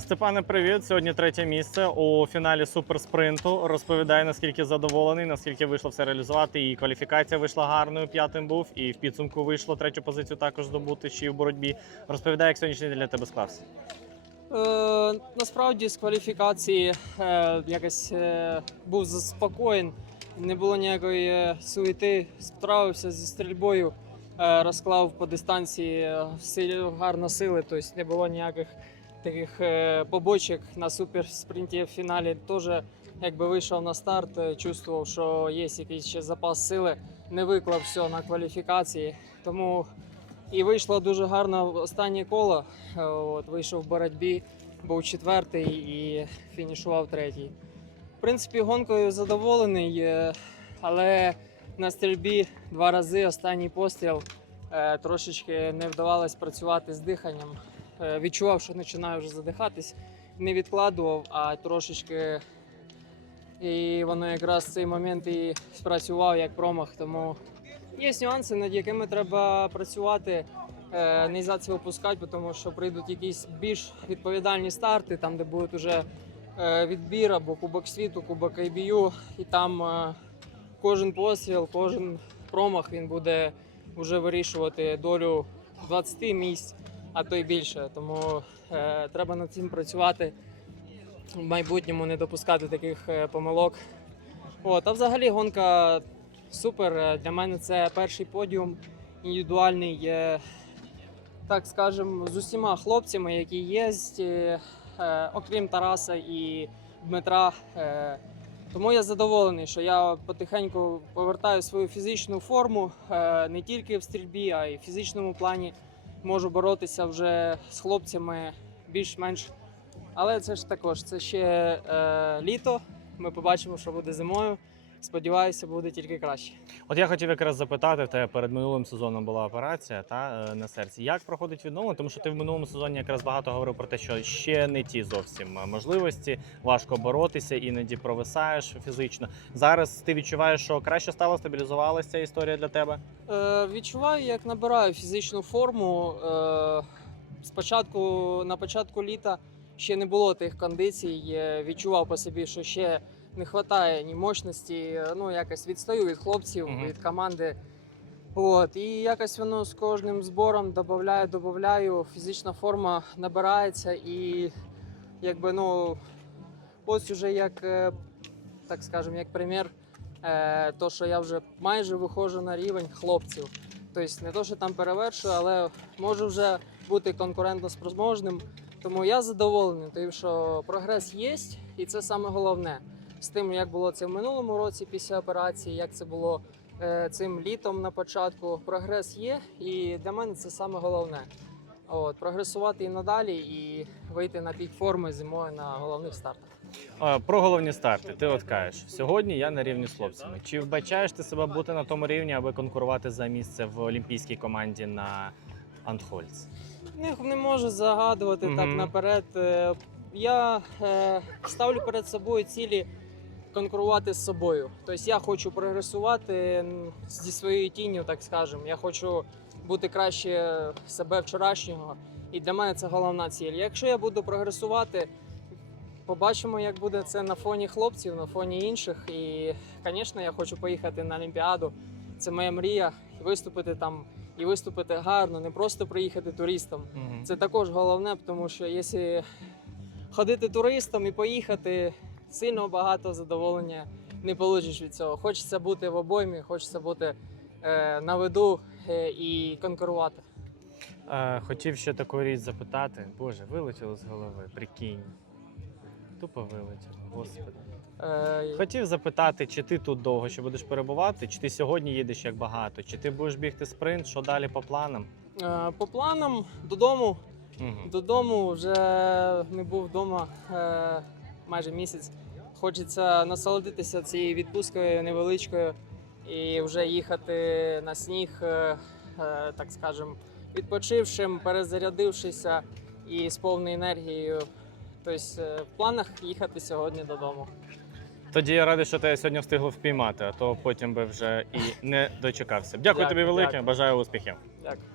Степане, привіт! Сьогодні третє місце у фіналі суперспринту. Розповідай, наскільки задоволений, наскільки вийшло все реалізувати. І кваліфікація вийшла гарною. П'ятим був, і в підсумку вийшло третю позицію також здобути ще й у боротьбі. Розповідай, як сьогоднішній день для тебе склався. Е, насправді з кваліфікації е, якось е, був заспокоєн, не було ніякої е, суєти, справився зі стрільбою, е, розклав по дистанції е, гарно сили, тобто не було ніяких таких е, побочок на суперспринті в фіналі. Теж якби вийшов на старт, е, чувствував, що є якийсь ще запас сили, не виклав все на кваліфікації. Тому і вийшло дуже гарно останнє коло. Е, От, вийшов в боротьбі, був четвертий і фінішував третій. В принципі, гонкою задоволений, але на стрільбі два рази останній постріл трошечки не вдавалось працювати з диханням. Е, Відчував, що починаю вже задихатись, не відкладував, а трошечки. І воно якраз в цей момент і спрацював як промах. Тому є нюанси, над якими треба працювати. Е, Не можна це опускати, тому що прийдуть якісь більш відповідальні старти, там де буде вже е, відбір або Кубок світу, Кубок IBU, і там кожен постріл, кожен промах він буде вже вирішувати долю 20 місць, а то й більше. Тому е, треба над цим працювати в майбутньому, не допускати таких е, помилок. От, а взагалі гонка супер. Е, Для мене це перший подіум індивідуальний, е, так скажемо, з усіма хлопцями, які є, е, окрім Тараса і Дмитра. Е, Тому я задоволений, що я потихеньку повертаю свою фізичну форму не тільки в стрільбі, а й в фізичному плані. Можу боротися вже з хлопцями більш-менш. Але це ж також це ще е, літо. Ми побачимо, що буде зимою. Сподіваюся, буде тільки краще. От я хотів якраз запитати в тебе перед минулим сезоном була операція та е, на серці. Як проходить відновлення? Тому що ти в минулому сезоні якраз багато говорив про те, що ще не ті зовсім е, можливості, важко боротися, іноді провисаєш фізично. Зараз ти відчуваєш, що краще стало, стабілізувалася ця історія для тебе. Е, відчуваю, як набираю фізичну форму. Е, спочатку на початку літа ще не було тих кондицій. е, Відчував по собі, що ще не вистачає ні мощності. Ну якось відстаю від хлопців, Мгм. від команди. От, і якось воно з кожним збором додаю, додаю, фізична форма набирається і якби ну ось уже як, е, так скажемо, як примір, е, то, що я вже майже виходжу на рівень хлопців. Тобто не то, що там перевершую, але можу вже бути конкурентоспроможним. Тому я задоволений, тим, що прогрес є, і це саме головне. З тим, як було це в минулому році після операції, як це було е, цим літом на початку. Прогрес є, і для мене це саме головне. От, прогресувати і надалі, і вийти на пік форми зимою на головних стартах. Про головні старти. Ти от кажеш, сьогодні я на рівні з хлопцями. Чи вбачаєш ти себе бути на тому рівні, аби конкурувати за місце в олімпійській команді на Антхольц? Не, не можу загадувати так наперед. Е, Я е, ставлю перед собою цілі конкурувати з собою. Тобто я хочу прогресувати зі своєю тінню, так скажемо. Я хочу бути краще себе вчорашнього. І для мене це головна ціль. Якщо я буду прогресувати, побачимо, як буде це на фоні хлопців, на фоні інших. І, звісно, я хочу поїхати на Олімпіаду. Це моя мрія виступити там і виступити гарно, не просто приїхати туристом. Мгм. Це також головне, тому що якщо ходити туристом і поїхати, сильно багато задоволення не получиш від цього. Хочеться бути в обоймі, хочеться бути е, на виду е, і конкурувати. Е, Хотів ще таку річ запитати. Боже, вилетіло з голови, прикинь. Тупо вилетіло, господи. Е, Хотів запитати, чи ти тут довго ще будеш перебувати, чи ти сьогодні їдеш як багато, чи ти будеш бігти спринт, що далі по планам? е, по планам додому. Угу. Додому вже не був вдома е, майже місяць. Хочеться насолодитися цією відпусткою невеличкою і вже їхати на сніг, е, е, так скажем, відпочившим, перезарядившися і з повною енергією. Тобто е, в планах їхати сьогодні додому. Тоді я радий, що тебе сьогодні встигло впіймати, а то потім би вже і не дочекався. Дякую, Дякую, тобі велике, дякую. бажаю успіхів. Дякую.